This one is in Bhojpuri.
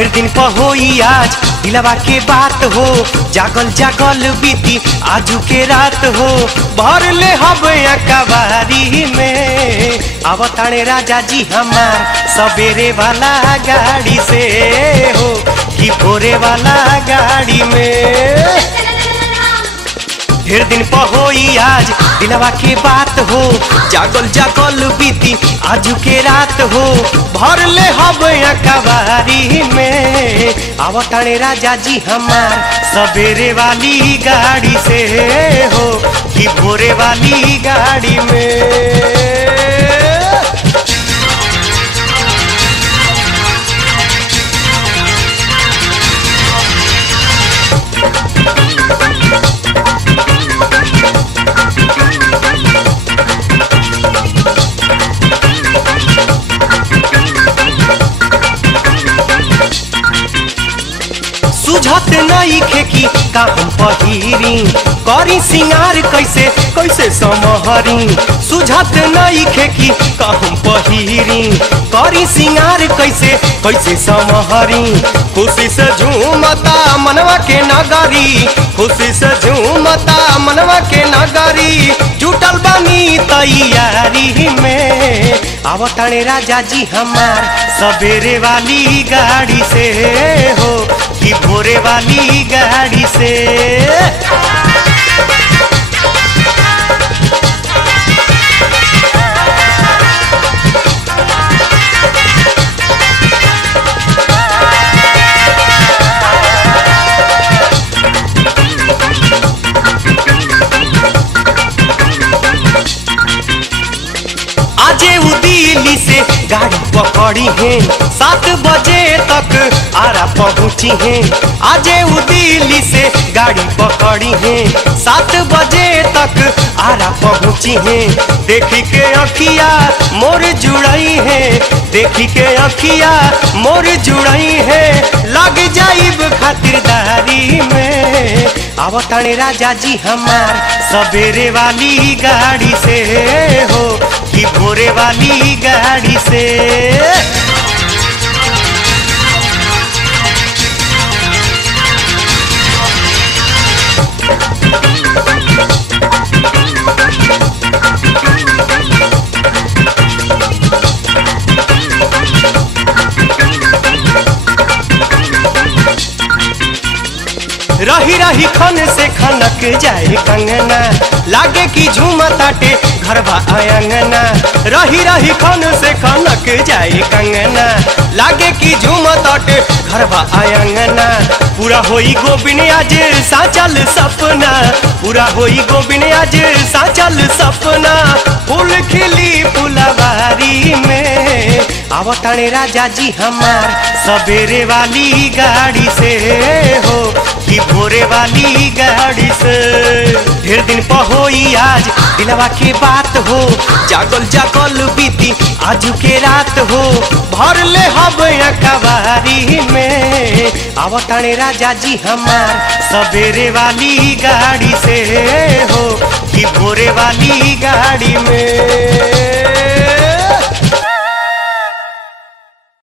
ढेर दिन पर होई आज दिलवा के बात हो, जागल जागल बीती आजू के रात हो, भर ले हब कबारी में। आवताने राजा जी हमार सवेरे वाला गाड़ी से हो कि भोरे वाला गाड़ी में। ढेर दिन पर होई आज दिलवा के बात हो, जागल जागल बीती आजू के रात हो, भर ले हब कबारी में। आवताने राजा जी हमार सवेरे वाली गाड़ी से हो कि भोरे वाली गाड़ी में। सुझत नहीं खेकी का हम पहिरी, करी सिंगार कैसे कैसे समहरी। सुझत नहीं खेकी का हम पहिरी, करी सिंगार कैसे कैसे समहरी। खुशी से झूमता मनवा के नगरी, खुशी से झूमता मनवा के नगरी, जुटल बानी तैयारी में। आवताने राजा जी हमार सवेरे वाली गाड़ी से हो कि भोरे वाली गाड़ी से। आजे उ दिल्ली से गाड़ी पकड़ी है, 7 बजे तक आरा पहुँची है। आजे उ दिल्ली से गाड़ी पकड़ी है, 7 बजे तक आरा पहुँची है। देखी के अखिया मोर जुड़ई है, देखी के अखिया मोर जुड़ई है, लग जाइब खातिरदारी में। आवताने राजा जी हमार सवेरे वाली गाड़ी से हो कि भोरे वाली गाड़ी से। रही रही खन से खनक जाए कंगना, लागे कि झूमताटे घरवा आंगना। रही रही खन से खनक जाए कंगना, लागे कि झूमताटे घरवा आंगना। पूरा होई गोबिन आज साचल सपना, पूरा होई गोबिन आज साचल सपना, फूल खिली फुलवारी में। आवताने राजा जी हमार सवेरे वाली गाड़ी से हो कि भोरे वाली गाड़ी से। ढेर दिन पर होई आज दिलवा के बात हो, जागल जागल बीती आजू के रात हो, भर ले हब कबारी में। आवताने राजा जी हमार सवेरे वाली गाड़ी से हो कि भोरे वाली गाड़ी में।